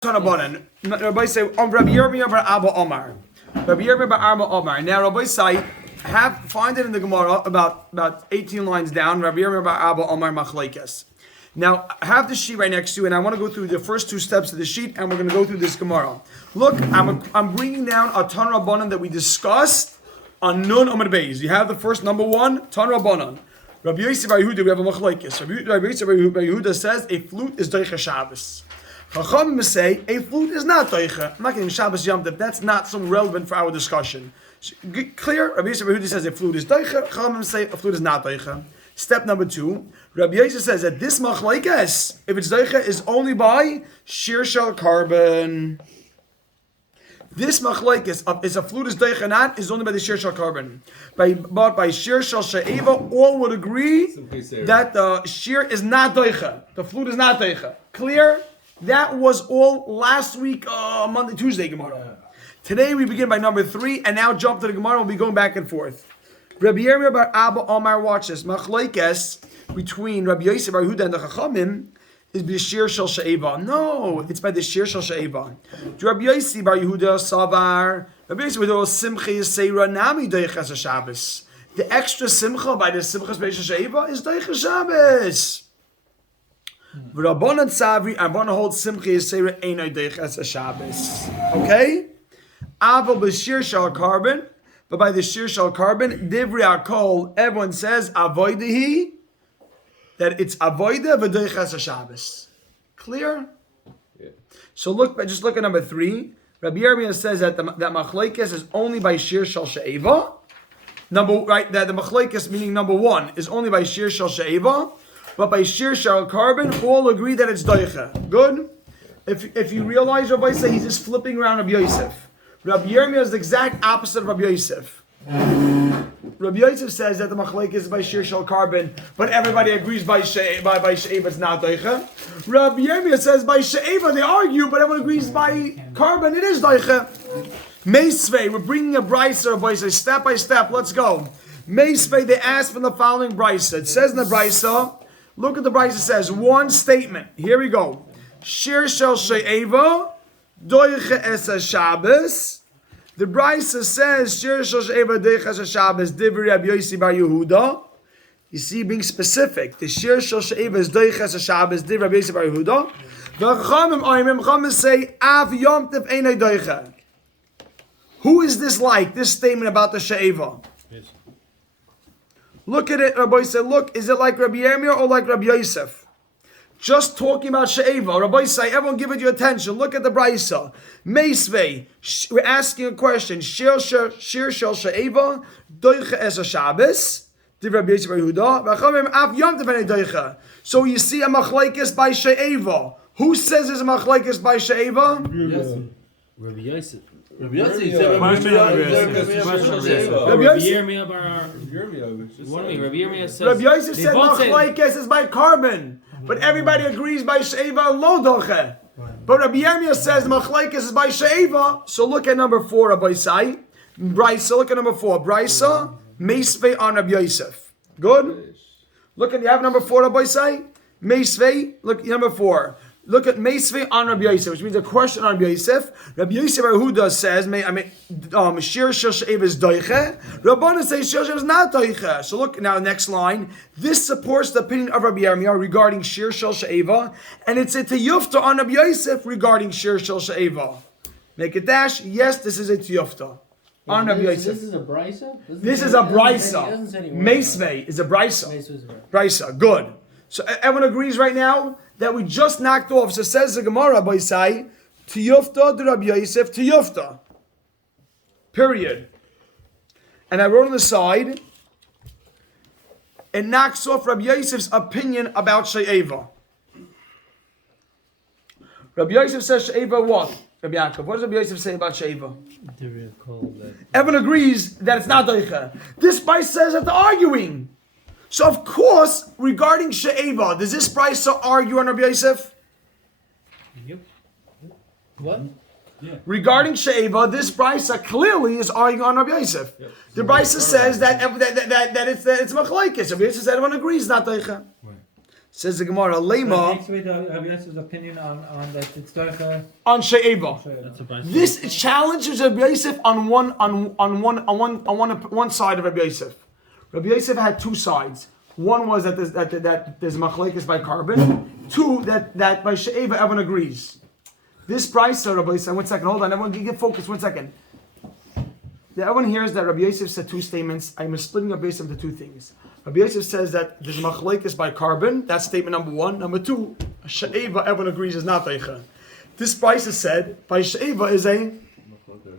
Rabbi say, Rabbi Yirmiyah bar Abba Omar. Rabbi Yirmiyah bar Abba Omar. Now, Rabbi say, find it in the Gemara about 18 lines down. Rabbi Yirmiyah bar Abba Omar machlekes. Now, I have the sheet right next to you, and I want to go through the first two steps of the sheet, and we're going to go through this Gemara. Look, I'm bringing down a Tan Rabbanan that we discussed on Nun Amud Beis. You have the first number one, Tan Rabbanan. Rabbi Yosef bar Yehuda, we have a machlekes. Rabbi Yosef bar Yehuda says a flute is Doicha Shabbos. Chachamim say a flute is not doicha. I'm not getting Shabbos Yom Tov. That's not so relevant for our discussion. Clear? Rabbi Yosef Yehuda says a flute is doicha. Chachamim say a flute is not doicha. Step number two. Rabbi Yosef says that this machlekes, if it's doicha, is only by shir shel carbon. This machlekes, is a flute is doicha or not, is only by the shir shel carbon. But by shir shel she'eva, all would agree that the shir is not doicha. The flute is not doicha. Clear? That was all last week, Monday, Tuesday Gemara. Today we begin by number 3, and now jump to the Gemara. We'll be going back and forth. Rabbi Yirmiyah bar Abba Omar, watch this. Machlekes between Rabbi Yosef bar Yehuda and the Chachamim is b'shir shel she'eva. No, it's by the shir shel she'eva. Rabbi Yosef bar Yehuda savar. Rabbi Yosef bar Yehuda simcha yisera nami doiches Shabbos. The extra simcha by the simcha shel she'eva is doiches Shabbos. Rabbanan Tzavri, I want to hold Simcha Yisera Einay Deiches Shabbos. Okay? Ava b'shir shal carbon, but by the shir shal carbon, Divri Akol, everyone says Avoidahi, that it's Avoida v'Deiches Shabbos. Clear? Yeah. So just look at number 3. Rabbi Yirmiyah says that that machlekes is only by shir shal she'eva. That the machlekes, meaning number 1, is only by shir shal she'eva. But by shir shal carbon, all agree that it's doicha. Good? If you realize, Rabbi say he's just flipping around Rabbi Yosef. Rabbi Yirmiyah is the exact opposite of Rabbi Yosef. Rabbi Yosef says that the machlekes is by shir shal carbon, but everybody agrees by she'eva it's not doicha. Rabbi Yirmiyah says by she'eva they argue, but everyone agrees by carbon it is doicha. Meisvei, we're bringing a brisa, Rabbi say step by step. Let's go. Meisvei, they ask for the following brisa. It says in the brisa. Look at the brisa says, one statement. Here we go. Shir shel she'eva, doicha es Shabbos. The brisa says, Shir shel she'eva, doicha es Shabbos, divri Rabbi Yosef bar Yehuda. You see, being specific. The Shir shel she'eva is doicha es Shabbos, divri Rabbi Yosef bar Yehuda. The Chachamim say, Av Yom Tov einay doicha. Who is this like, this statement about the she'eva? Yes. Look at it, Rabbi said, look, is it like Rabbi Yirmiyah or like Rabbi Yosef? Just talking about she'eva. Rabbi say, everyone give it your attention. Look at the brisa. Meisvei, we're asking a question. Shir shel she'eva, doicha es Shabbos. Div Rabbi Yosef bar Yehuda. V'achamim af yom tov doicha. So you see a machlekes by she'eva. Who says there's a machlekes by she'eva? Rabbi Yosef. Rabbi Yosef said Rabbi Yosef said machlekes is by carbon, but everybody agrees by she'eva lo doche. But Rabbi Yirmiyah says machlekes is by she'eva. So look at number 4, Rabbi Sai. Brisa, look at number 4. Brisa, meisvei on Rabbi Yosef. Good? Look at, you have number 4, Rabbi Sai? Meisvei, look, number 4. Look at Meisvei on Rabbi Yosef, which means a question on Rabbi Yosef. Rabbi Yosef bar Yehuda says, Shir shel she'eva is doiche. Rabbanan says Shir shel is not doiche. So look now, next line. This supports the opinion of Rabbi Yirmiyah regarding Shir shel she'eva, and it's a tiyufta on Rabbi Yosef regarding Shir shel she'eva. Make a dash. Yes, this is a tiyufta on Rabbi Yosef. This is a brisa. This is a brisa. Meisvei is a brisa. Brisa. Good. So everyone agrees right now that we just knocked off. So says the Gemara by Sai, Tiyufta to Rabbi Yosef, Tiyufta. Period. And I wrote on the side, it knocks off Rabbi Yosef's opinion about she'eva. Rabbi Yosef says she'eva what? Rabbi Yaakov, what does Rabbi Yosef say about she'eva? Everyone agrees that it's not doicha. This by says that they're arguing. So of course, regarding she'eva, does this brisa argue on Rabbi Yosef? Yep. What? Yeah. Regarding she'eva, this brisa clearly is arguing on Rabbi Yosef. Yep. The brisa says that it's machlekes. Rabbi Yosef said everyone agrees not doicha. Right. Says the Gemara, So Lema takes away the Rabbi Yosef's opinion on that it's Doicha. on She'eva. That's a Brisa. This challenges Rabbi Yosef on one side of Rabbi Yosef. Rabbi Yosef had two sides. One was that there's machlekes by carbon. Two, that by She'eva everyone agrees. This Brisa, Rabbi Yosef, one second, hold on, everyone get focused, 1 second. Everyone hears that Rabbi Yosef said two statements. I'm splitting Rabbi Yosef into two things. Rabbi Yosef says that there's machlekes by carbon. That's statement number one. Number two, She'eva, everyone agrees, is not Eicha. This Brisa said by She'eva is a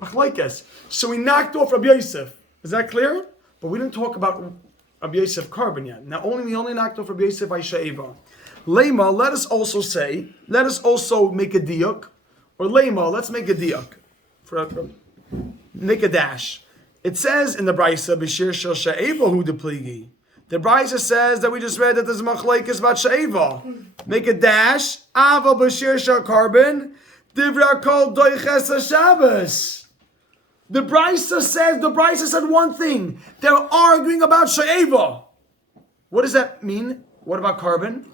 machlekes. So we knocked off Rabbi Yosef. Is that clear? But we didn't talk about Rabbi Yosef carbon yet. Now we only knocked off Rabbi Yosef by She'eva. Lema, let us also make a diuk. Or Lema, let's make a diuk. Make a dash. It says in the Brisa, B'shir shel She'eva hu depligi. The Brisa says that we just read that there's machlekes about She'eva. Make a dash. Ava b'shir shel carbon. Divra kol doiches haShabbos. The Brisa said one thing. They're arguing about She'eva. What does that mean? What about carbon?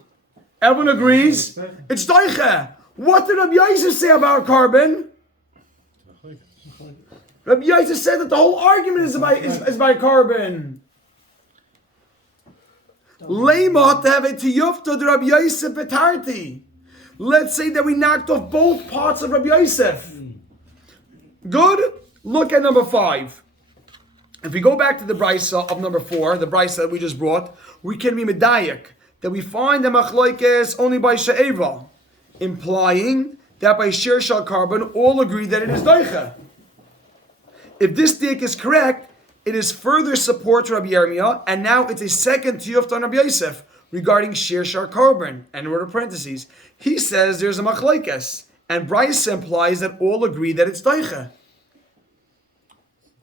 Everyone agrees. It's doiche. What did Rabbi Yosef say about carbon? Rabbi Yosef said that the whole argument is by carbon. Lema to have a tiyufta to Rabbi Yosef betarti. Let's say that we knocked off both parts of Rabbi Yosef. Good? Look at number 5. If we go back to the Brisa of number 4, the Brisa that we just brought, we can be medayak that we find the machlokes only by She'eva, implying that by shir shal carbon all agree that it is doicha. If this diak is correct, it is further support to Rabbi Yirmiyah, and now it's a second tiyufta on Rabbi Yosef regarding shir shal carbon. And in order parentheses, he says there's a machlokes, and Brisa implies that all agree that it's doicha.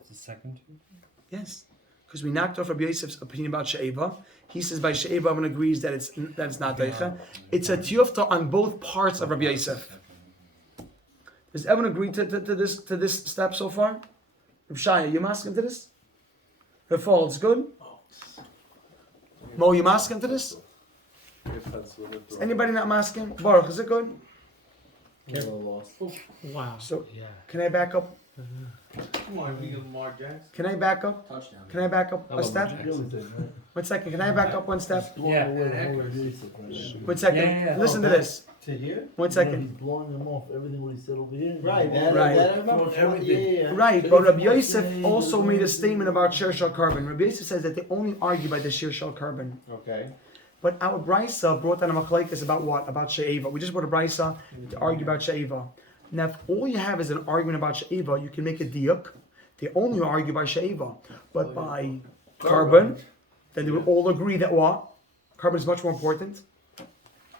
It's the second. Yes, because we knocked off Rabbi Yosef's opinion about She'eva. He says by She'eva, everyone agrees that it's not doicha. It's a tiyufta on both parts of Rabbi Yosef. Does everyone agree to this step so far? Rav Shaya, you masking to this? Rav Fall, it's good? Mo, you masking to this? Is anybody not masking? Baruch, is it good? Wow. So, Yeah. can I back up? Come on, we can Mark Jackson. Can I back up? Touchdown. Can I back up a step? 1 second. Can I back up one step? Yeah. 1 second. Yeah. Listen to this. To here? 1 second. He's blowing them off. Everything what he said over here. Right, that I remember. Everything. Yeah. Right, but Rabbi Yosef also made a statement about shir shal carbon. Rabbi Yosef says that they only argue by the shir shal carbon. Okay. But our Brisa brought down a machlekes about what? About She'eva. We just brought a Brisa to argue about She'eva. Now, if all you have is an argument about She'eva, you can make a diuk. They only argue by She'eva. But by carbon, then they would all agree that what? Carbon is much more important.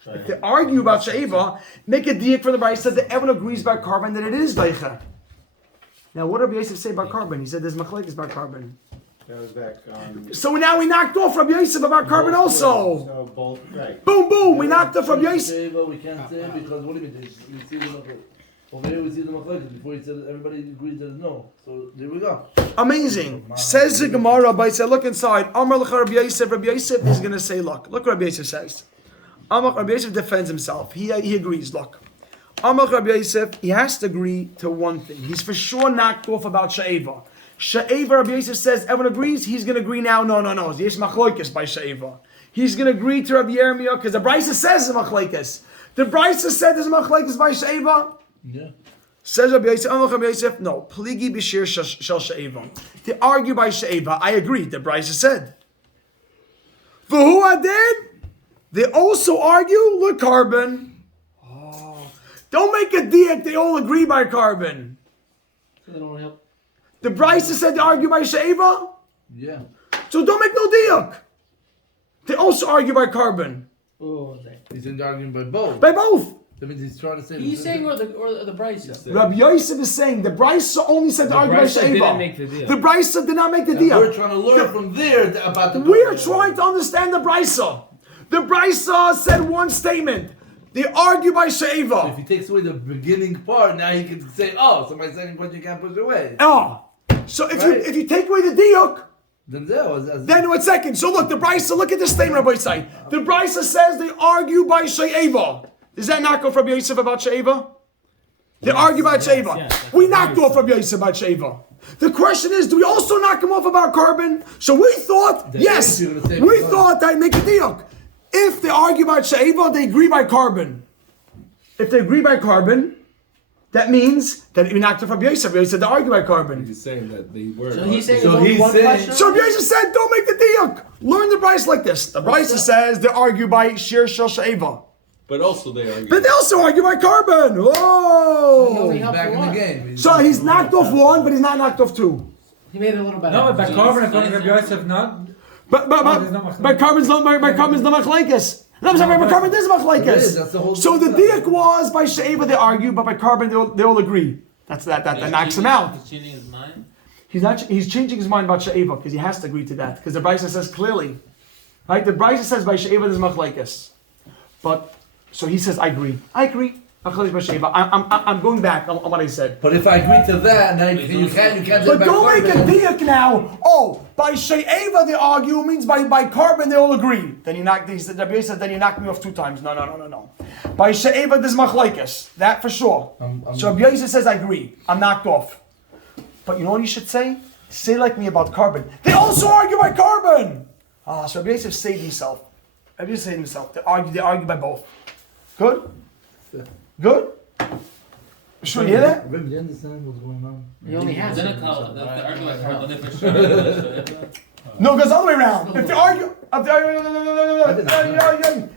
If they argue about She'eva, make a diuk for the Brisa that everyone agrees by carbon that it is daicha. Now, what did Rabbi Yosef say about carbon? He said there's machlekes about carbon. That was back on. So now we knocked off Rabbi Yosef about carbon also. So both, right. Boom, boom, we knocked off Rabbi Yosef. We can't say because what do you mean? You see the machlokes. Over here we see the machlokes. Before he said everybody agrees that it's no. So there we go. Amazing. Says the Gemara, Rabbi said, look inside. Amar l'cha Rabbi Yosef. Rabbi Yosef is going to say, look what Rabbi Yosef says. Rabbi Yosef defends himself. He agrees, look. Amar Rabbi Yosef, he has to agree to one thing. He's for sure knocked off about She'eva. She'eva, Rabbi Yosef says, everyone agrees, he's going to agree now. No. Yesh machlokes by She'eva. He's going to agree to Rabbi Yirmiyah because the Brisa says it's machlokes. The Brisa said there's machlokes by She'eva. Yeah. Says Rabbi Yosef, Rabbi Yosef, no. Pligi b'shir shel She'eva. They argue by She'eva. I agree. The Brisa said. V'hu adid. They also argue look carbon. Oh. Don't make a diak. They all agree by carbon. So they don't help. The Brisa said they argue by She'eva. Yeah. So don't make no diak. They also argue by carbon. Oh, He's in the argument by both. By both. That means he's trying to say. He's saying or the Brisa. Rabbi Yosef is saying the Brisa only said to argue by Brisa didn't She'eva. make the deal. The Brisa did not make the And deal. we're trying to learn from there about the. We are trying to understand the Brisa. The Brisa said one statement. They argue by If She'eva. he takes away the beginning part, now he can say, "Oh, somebody's saying what you can't push away." Oh. So if Right. you take away the diuk, Then 1 second. So look, the Brisa, look at this statement, Rabbi Say. The Brisa says they argue by She'eva. Does that knock off Rabbi Yosef about She'eva? They argue about She'eva. yes, We knocked off Rabbi Yosef about She'eva. The question is, do we also knock him off about carbon? So we thought, yes, we thought that make a diuk. If they argue about She'eva, they agree by carbon. If they agree by carbon, that means that we knocked off Rabbi Yosef. Rabbi Yosef said they argue by carbon. He's saying that they were. So he's saying So there's only he's one saying- question? So Rabbi Yosef said, don't make the diuk. Learn the Brisa like this. The Brisa says they argue by Shir Shel She'eva. But also they argue. But they also argue by carbon. Oh! He helped Back you in the on. game. So he's knocked off one, but he's not knocked off two. He made it a little better. No, but So carbon he's according to Rabbi Yosef not. But carbon's not machlekes. No, I'm sorry, by carbon is It is, machlekes. that's the whole So the thing. diak was by She'eva they argue, but by carbon they all agree. That knocks him out. He's changing his mind. He's changing his mind about She'eva because he has to agree to that because the Brisa says clearly, right? The Brisa says by She'eva there's machlekes, but so he says I agree. Machlekes by She'eva. I'm going back on what I said. But if I agree to that, now you can't But say back don't make a carbon. diak now. Oh, by She'eva they argue means by carbon they all agree. Then you knock these. Rabbi said then you knocked me off 2 times. No. By She'eva there's machlekes. That for sure. So Rabbi Yosef says I agree. I'm knocked off. But you know what you should say? Say like me about carbon. They also argue by carbon. So Rabbi Yosef saved himself. Rabbi Yosef saved himself. They argue by both. Good. Sure, you hear that? Rib, do you understand what's going on? He only has Then it. it call the argument called the different shirt. No, it goes all the way around.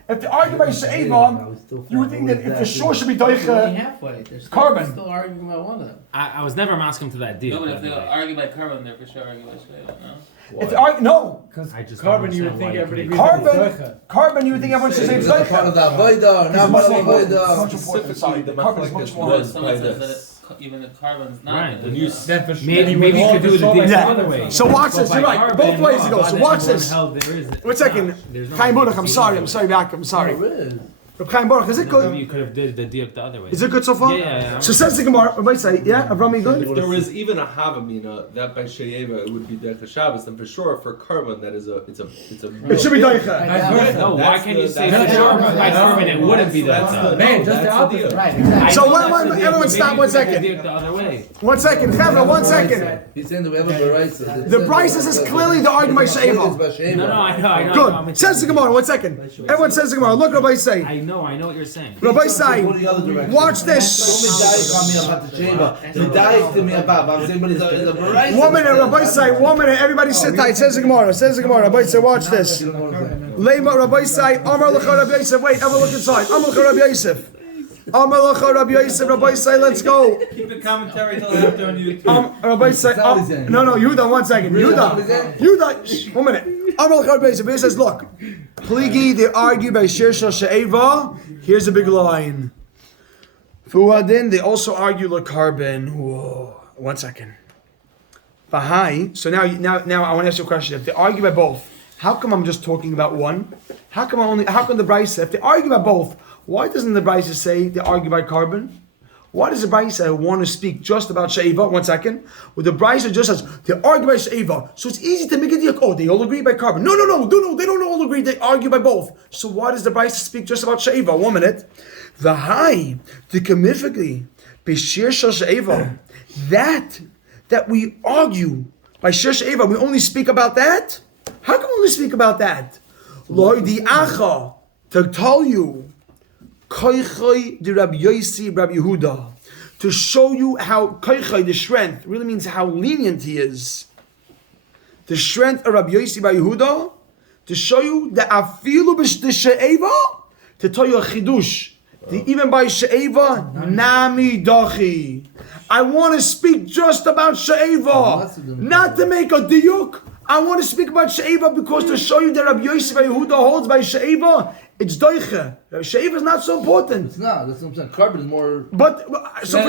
If they argue by She'eva, you would think that it for sure should be They're only doich halfway. They're still, carbon. they're still arguing about one of them. I was never masking to that deal. No, No, but but if if they they argue argue by carbon, they're for sure argue by shayla, no? If they argue, no. Because I just carbon, don't you would understand think why everybody you agrees can't- with Carbon, you would think everyone should say Is that part of the avodah? Not part of the avodah. Specifically, the Carbon's much machlekes more. But was someone by says that this. it's even the carbon's not. Right. then you Then for sure, Maybe- you maybe would you hold could do the it soul the by other carbon. way. So watch this. You're right. Both ways it goes. So watch this. 1 second. Chaim Baruch, I'm sorry, back. I'm sorry. Reb Chaim Baruch, is it good? Maybe you could have did the diak the other way. Is it good so far? Yeah. So says the Gemara, everybody say, yeah, Avrami good? If there was even a Havamina that by Sheyeva it would be Derech Shabbos, then for sure for carbon that is it's a It should be Right. doicha. Vice versa. No, why That's can't the- you say that's for the- sure by that's carbon the- it wouldn't be that's that? the- Man, just that's the the opposite. deal. Right, exactly. So I know why- that's why- the deal, everyone but stop maybe 1 you could second. diak the other way. 1 second, Chevra, 1 second. He's saying that we have a Baraisa. The Brisa says clearly the argument by She'eva. No, I know. Good. Says the Gemara, 1 second. Everyone says the Gemara. Look what Rabbi say. I know what you're saying. Rabbi say, watch this. One minute, Rabbi say, 1 minute, everybody sit tight. Says the Gemara, Rabbi say, watch this. Lema Rabbi say, Amar Lecha Rabbi Yosef. Wait, everyone look inside. Amar Lecha Rabbi Yosef. Amar Lecha Rabbi Yosef. Rabbi say, let's go. Keep the commentary till after on YouTube. Rabbi say, no, Yehuda, 1 second. Yehuda, shh, 1 minute. Amar Lecha Rabbi Yosef. He says, look, Pligi, they argue by Shir Shel She'eva. Here's a big line. Fuadin, they also argue le carbon. Whoa. 1 second. Bahai. So now I want to ask you a question. If they argue by both, how come I'm just talking about one? How come the Brisa, if they argue by both, why doesn't the Brisa say they argue by carbon? Why does the Brisa want to speak just about She'eva? 1 second. Well, the Brisa just says they argue by She'eva. So it's easy to make it like, oh, they all agree by carbon. No, they don't all agree. They argue by both. So why does the Brisa speak just about She'eva? 1 minute. The high, the kamifically, b'shir shel She'eva, that we argue by shir She'eva, we only speak about that? How can we only speak about that? Loi di acha, to tell you, koichoi di Rabbi Yossi, Rabbi Yehuda, to show you how koichoi, the strength, really means how lenient he is. The strength of Rabbi Yossi, Rabbi Yehuda, to show you that afilu b'shir She'eva, to tell you a chidush. Even by She'eva, Nami Dachi. I want to speak just about She'eva. Not to make a diuk. I want to speak about She'eva because to show you that Rabbi Yosef Yehuda holds by She'eva, it's doiche. She'eva is not so important. It's not, that's what I'm saying. Carbon is more. But, so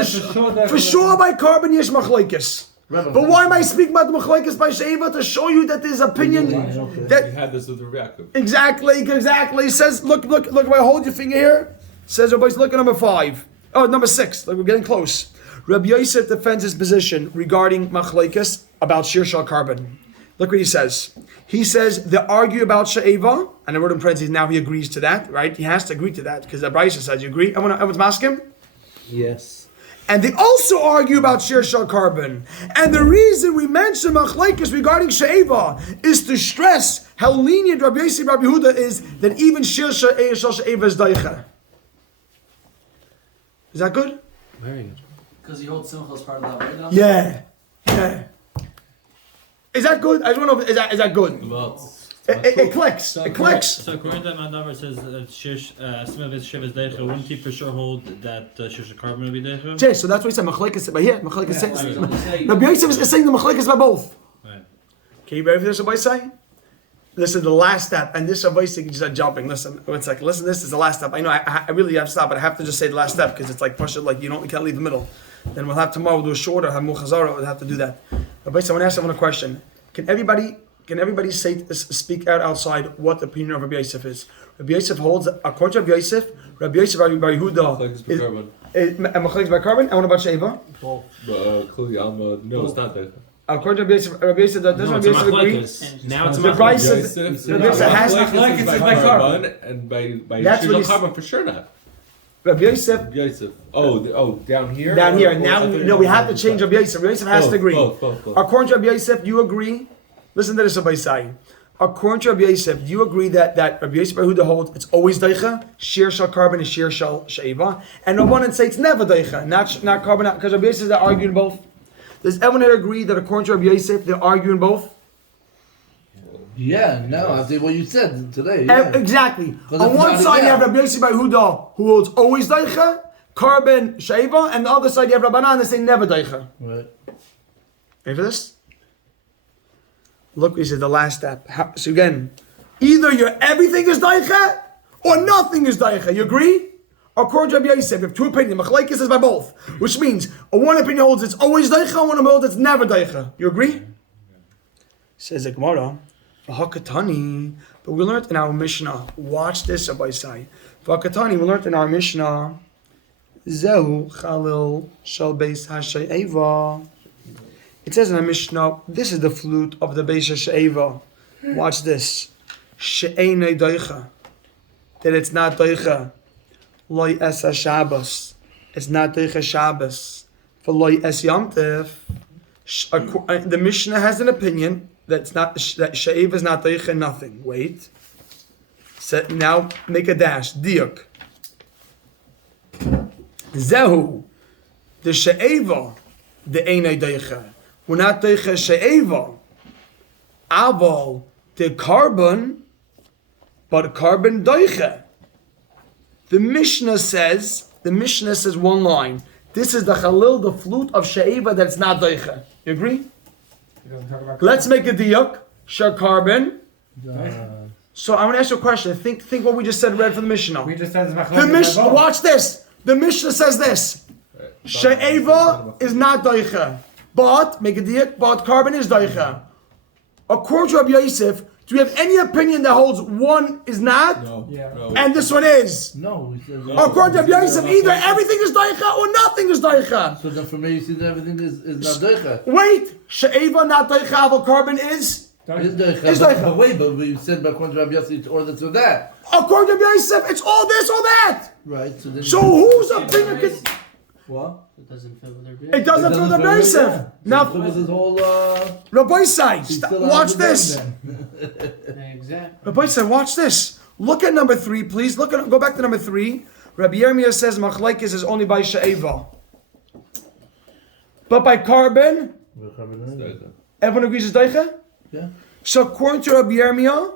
for sure by carbon, yes, machlekes. But why am I speaking about the machlekes by She'eva? To show you that there's opinion. You That, had this with Rebbe Yaakov. exactly. He says, look, if I hold your finger here, says everybody's look at number 6. Like we're getting close. Rabbi Yosef defends his position regarding machlekes about shir shal carbon. Look what he says. He says they argue about she'eva, and I wrote in parentheses. Now he agrees to that, right? He has to agree to that because the Brisa says you agree. Everyone's masking. Yes. And they also argue about shir shal carbon. And the reason we mention machlekes regarding she'eva is to stress how lenient Rabbi Yossi Rabbi Yehuda is that even shir shal she'eva is daicha. Is that good? Very good. Because you hold Simcha as part of that right now? Yeah. Is that good? I don't know. Is that good? Well, It clicks. It clicks. So according to my number, it says some of his shivas deicha. Wouldn't he for sure hold that shish carbon would be deicha? Jay, so that's what he said. Machlekes by here. Machlekes I was says. going to say, Rabbi Yosef is saying the machlekes by both. Right. Okay, you ready for this? Rabbi say? Listen, the last step, and this Rabbi say just jumping. Listen, one second. Listen, this is the last step. I know I really have to stop, but I have to just say the last step because it's like push it, like you can't leave the middle. Then we'll have tomorrow. We'll do a shorter. Have more chazara. We'll have to do that. Rabbi say, I want to ask someone a question. Can everybody speak out outside what the opinion of Rabbi Yosef is? Rabbi Yosef holds, according to Rabbi Yosef, Rabbi Yehuda is machlekes by carbon. And what about Sheva? clearly, no, it's not that. According to Rabbi Yosef, doesn't No, Rabbi it's a Yosef agree? machlekes. Now it's a The Brisa machlekes. says- Rabbi Yosef has Machlekes is by by carbon, and by That's what shir he's- carbon for sure not. Rabbi Yosef Yosef. Oh, down here. down here. Or- Now I thought no, you we were have to change Rabbi Yosef. Rabbi Yosef has Both, to agree. both. According to Rabbi Yosef, you agree. Listen to this, Rabbi Say. According to Rabbi Yosef, you agree that Rabbi Yosef Yehuda holds it's always daicha, shir shal carbon and shir shal sheiva, and Rabbanan say it's never daicha, not carbon, because Rabbi Yosef they're arguing both. Does everyone here agree that according to Rabbi Yosef they're arguing both? Yeah, no, I see what you said today. Yeah. Exactly. But On it's one not side you have again. Rabbi Yosef Yehuda who holds always daicha, carbon sheiva, and the other side you have Rabbanan that say never daicha. Right. Ready for this? Look, he said the last step. So again, either everything is daicha or nothing is daicha. You agree? According to Rabbi Yosef, you have two opinions. Machlekes is by both, which means one opinion holds it's always daicha, one holds it's never daicha. You agree? Says the Gemara, "V'hakatani." But we learned in our Mishnah. Watch this, Rabbi Sai. V'hakatani. We learned in our Mishnah. Zehu chalil shel beis hashayeva. It says in the Mishnah, this is the flute of the Beis HaShe'eva. Watch this. She'einei doicha. That it's not doicha. Loi es ha-Shabbos. It's not doicha Shabbos. For loi es Yom Tov. The Mishnah has an opinion that She'eva is not doicha nothing. Wait. So now make a dash. Diuk. Zehu. The She'eva. The einei doicha. We're not teicha she'eva, aval the carbon, but carbon doicha. The Mishnah says one line. This is the chalil, the flute of she'eva that's not doicha. You agree? Let's make a diuk. Shar carbon. So I want to ask you a question. Think what we just said. Read from the Mishnah. We just said it's machlekes The by Mishnah. both. Watch this. The Mishnah says this. She'eva is not doicha. But, make a diak, but carbon is daicha. According to Rabbi Yosef, do we have any opinion that holds one is not, No. Yeah. No. and this one is? No, he says According to Rabbi Yosef, either everything is daicha or nothing is daicha. So then for me, you see that everything is not doicha. Wait, she'eva not daicha, but carbon is? It's doicha. It's But doicha. wait, but we said by according to Rabbi Yossi, it's or this or that. According to Rabbi Yosef, it's all this or that. Right, so then... So whose opinion can... What? it doesn't fit with their beard. It doesn't feel the Rabbi Yosef. So Now, this is whole... Rabbi side, he's still out watch of the game this. then. Exactly. Rabbi said, watch this. Look at number 3, please. Go back to number 3. Rabbi Yirmiyah says machlekes is only by she'eva. But by carbon, everyone agrees it's daicha? Yeah. So according to Rabbi Yirmiyah,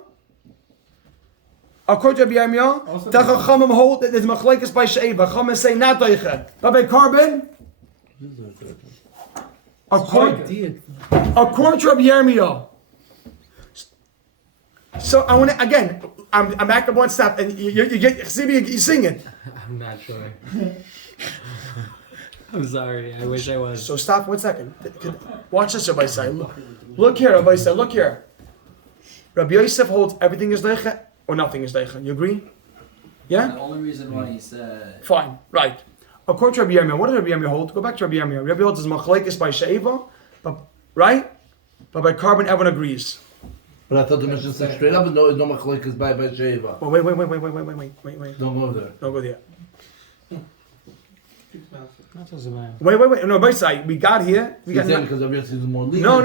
the Chachamim hold that there's machlekes by she'eva. Chachamim say not daicha. But by carbon, according to Rabbi Yirmiyah. So I want to again. I'm back up one step, and you sing it. I'm not sure. I'm sorry. I wish I was. So stop 1 second. Watch this, Rabbi Say. Look here, Rabbi Say. Look here. Rabbi Yosef holds everything is deicha or nothing is deicha. You agree? Yeah. The only reason why he said Fine. Right. According to Rabbi Yirmiyah, what does Rabbi Yirmiyah hold? Go back to Rabbi Yirmiyah. Rabbi holds is machlekes by she'eva, but right. but by carbon everyone agrees. But I thought the Mishnah said straight up, no machlekes by Sheva. Well, wait. Don't go there. Don't go there. That doesn't matter. Wait. No, by side, we got here. We got Because obviously there's more lenient. no.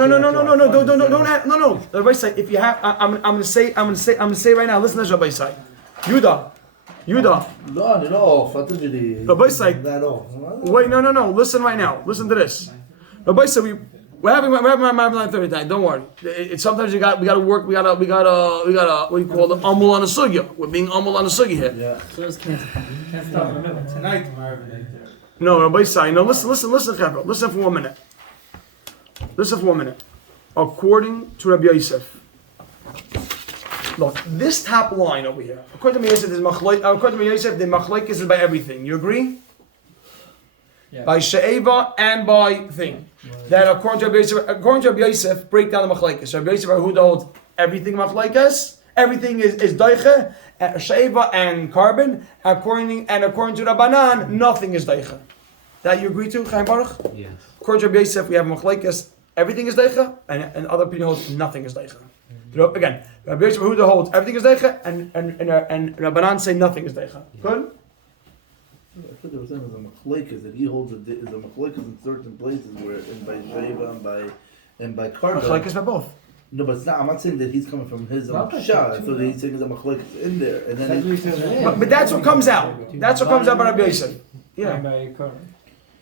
Don't. The Rabbi side. If you have, I'm gonna say right now. Listen to Rabbi side. Yuda. No, Fatijidi. Rabbi side. That off. Wait, no. Listen right now. Listen to this. Rabbi side, we're having my 9:30 time. Don't worry. It's sometimes we got to work. We got what do you call the amul on a sugya. We're being amul on a sugya here. Yeah. So it's canceled. Can't stop in the middle. Tonight, tomorrow, No, Rabbi side. No, listen, Chevra. Listen for 1 minute. According to Rabbi Yosef. Look, this top line over here. According to Rabbi Yosef, the machlokes is by everything. You agree? Yeah. By she'eva and by thing. That according to Rabbi Yosef, break down the machlokes. Rabbi Yosef Yehuda holds everything machlokes. Everything is daiche, she'eva and carbon. According to Rabbanan, nothing is daiche. That you agree to, Chaim Baruch? Yes. According to Rabbi Yosef, we have machlokes. Everything is daiche, and other people hold nothing is daiche. Again, Rabbi Yosef Yehuda holds everything is daiche, and Rabbanan say nothing is daiche. Good. I thought there was saying there's a machlekes that he holds is a machlekes in certain places where by Sheva and by carbon. Machlokes by both. No, but it's not. I'm not saying that he's coming from his own shah. So he's saying there's a machlekes in there, and then But that's what comes out. That's what comes out by Rabbi Yosef. Yeah. By current.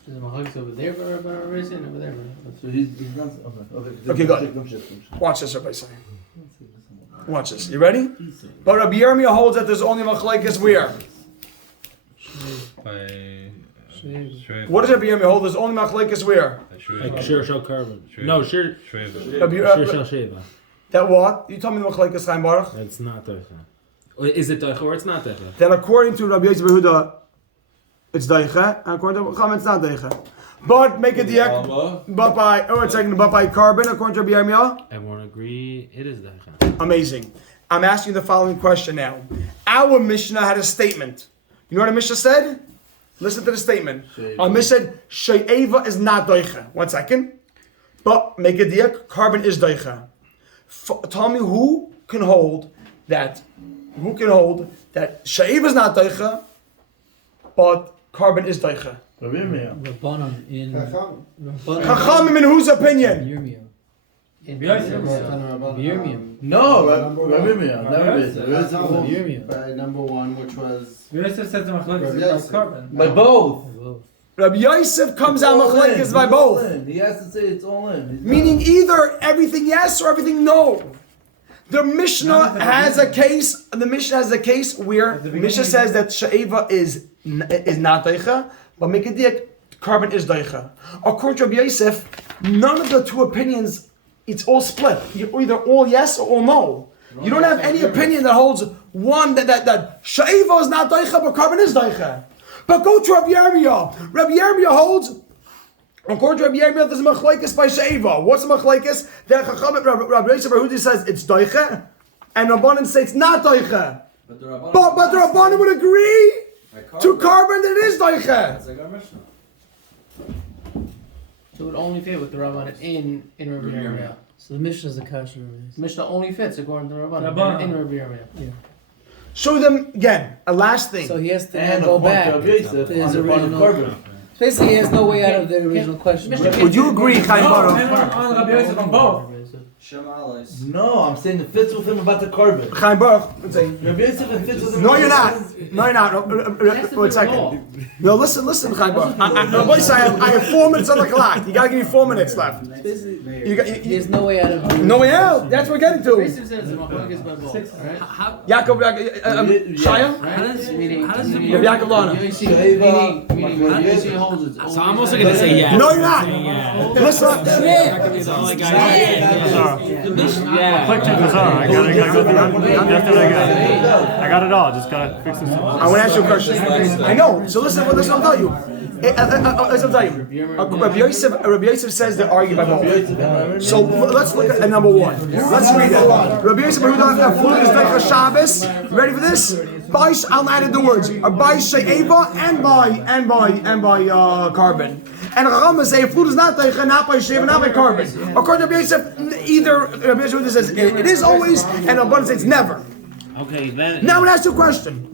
There's a mahogany over there, but racing over there. so he's not okay. Okay, go ahead. Don't shift. Watch this, Rabbi Yosef. Watch this. You ready? But Rabbi Yirmiyah holds that there's only machlokes where? What does Rabbi Yirmiyah hold? There's only machlokes where? Like shir shel carbon. No, shir Rabbi- shel sheva. That what? You tell me the machlokes, Chaim Baruch. It's not daicha. Is it daicha or it's not daicha? Then according to Rabbi Yosef Yehuda, it's daicha, and according to Chacham, it's not daicha. But make a diak. But by carbon, according to Rabbi Yirmiyah. Everyone agree it is daicha. Amazing. I'm asking the following question now. Our Mishnah had a statement. You know what our Mishnah said? Listen to the statement. Our Mishnah said, She'eva is not doicha. 1 second. But make a diak, carbon is doicha. Tell me who can hold that She'eva is not doicha, but carbon is doicha. Rabbanon in Chachamim in whose opinion? Yirmiyah. In Yirmiyah. No, Rabbi By number one, which was Yosef says the machlokes is by carbon. by both. Rabbi Yosef comes out machlekes by both. He has to say it's all in. Meaning either everything yes or everything no. The Mishnah has a case. The Mishnah has a case where the Mishnah says that she'eva is not daicha, but make a diak, carbon is daicha. According to Rabbi Yosef, none of the two opinions. It's all split. You're either all yes or all no. You don't have any opinion that holds one that she'eva is not daicha, but carbon is daicha. But go to Rabbi Yirmiyah. Rabbi Yirmiyah holds. According to Rabbi Yirmiyah, there's a machlekes by she'eva. What's the machlekes? That Rabbi Yosef Yehuda says it's daicha, and Rabbanan say it's not daicha. But the Rabbanon. But the Rabbanan would agree to carbon that it is daicha. That's like our Mishnah. So it would only fit with the Rabbanon in Rabbi Yirmiyah. So the Mishnah is the kasha. Mishnah only fits according to the Rabbanon in Rabbi Yirmiyah. Yeah. Show them again. A last thing. So he has to And go back to Rabbi Yosef his on the part of original. carbon. Basically, he has no way out of the original question. Would you agree, Chaim No, Baruch? and on Rabbi Yosef on both. Shema Alais. No, I'm saying it fits with him about the carbon. Chaim Baruch. Let's say. Rabbi Yosef it fits with him. No, you're not. No, you're not. Wait a second. No, listen, Chaim Baruch. I have 4 minutes on the clock. You gotta give me 4 minutes left. There's no way out of the No way out. That's what we're getting to. Yosef says the machlokes by both, right? Yaakov, Shia? Meaning Yaakov Lana. meaning Yosef holds it. So I'm also gonna say yes. No, you're not. Listen. He's the only guy. I got it all. Just gotta fix this. I want to ask you a question. I know. So listen. Listen. I'll tell you. Listen. I'll tell you. Rabbi Yosef says they argue by both. So let's look at number one. Let's read it. Rabbi Yosef is like Shabbos. Ready for this? I'll add the words. By she'eva and by carbon. And Chacham say food is not by she'eva, not by carbon. According to Rabbi Yosef, either Rabbi Yosef says it is always, and Rabban says it's never. Okay, then. Now I want to ask you a question.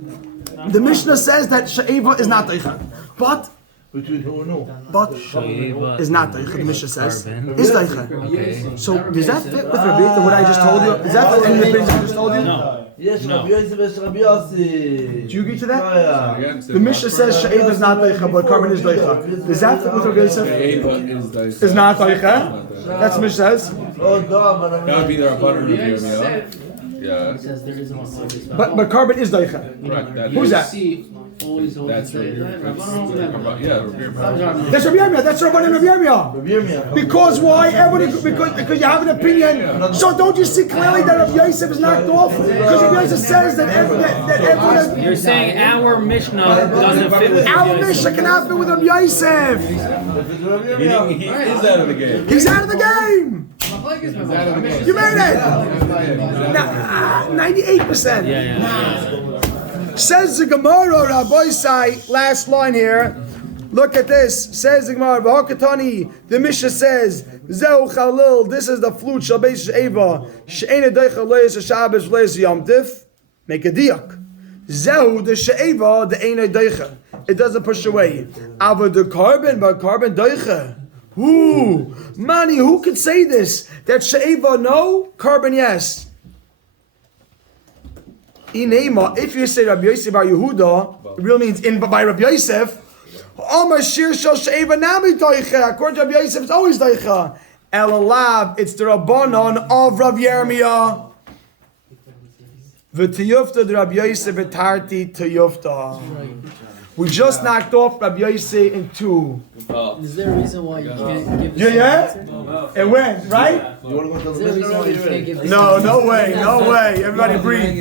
The Mishnah says that she'eva is not teicha, but Between who and who? is not teicha. The Mishnah says Carbon. is teicha. So does that fit with Rabbi Yosef, what I just told you? Is that any of the things I just told you? No. Yes, No. Rabbi Yosef is Rabbi Yossi. Do you agree to that? Yeah. The Mishnah says she'eva is not teicha, but carbon is teicha. Does that fit with Rabbi Yosef? Is not teicha. That's what Mishnah says. Oh, God, but That would be the Rabbanan Rabbi Yosef Yirmiyah. said Yeah. because there is a machlokes. But carbon is teicha. Right. That Who's is- that? Always holds That's the- Rabbi Yirmiyah. Yeah, Rabbi Yirmiyah. That's Rabbi Yirmiyah. That's Rabbi Yirmiyah. Rabbi Yirmiyah. Because why? Everybody, because you have an opinion. So don't you see clearly that Rabbi Yosef is knocked off? Because Rabbi Yosef says that everyone. You're saying our Mishnah doesn't fit with Our Mishnah cannot fit with Rabbi Yosef. If it's Rabbi He Yirmiyah. is out of the game. He's out of the game. You made it. 98%. Yeah. Says the Gemara, Rabbi Sai, last line here. Look at this. Says the Gemara, V'hakatani, the Mishnah says, Zeu Chalil, this is the flute, Shalbeis Eva, She'ena Deicha Leis Shabbos Leis Yom Tif. Make a diak. Zeu, the She'eva, the Ena Deicha. It doesn't push away. Ava the carbon, but carbon Deicha. Ooh, Mani, who could say this? That She'eva no, carbon yes. Inema, if you say Rabbi Yosef Bar Yehuda, it really means in by Rabbi Yosef. Amar Shir Shal She'eva Nami Toicha. According to Rabbi Yosef, it's always Toicha. El Alav, it's the Rabbanon of Rabbi Yirmiyah. V'tiyufta the Rabbi Yosef v'tarti tiyufta. We just knocked off Rabbi Yosef in two. Is there a reason why you can't give this? Yeah? It went, right? You want to go to Is the there a reason Mishnah? why you can't give this? No way. Everybody breathe.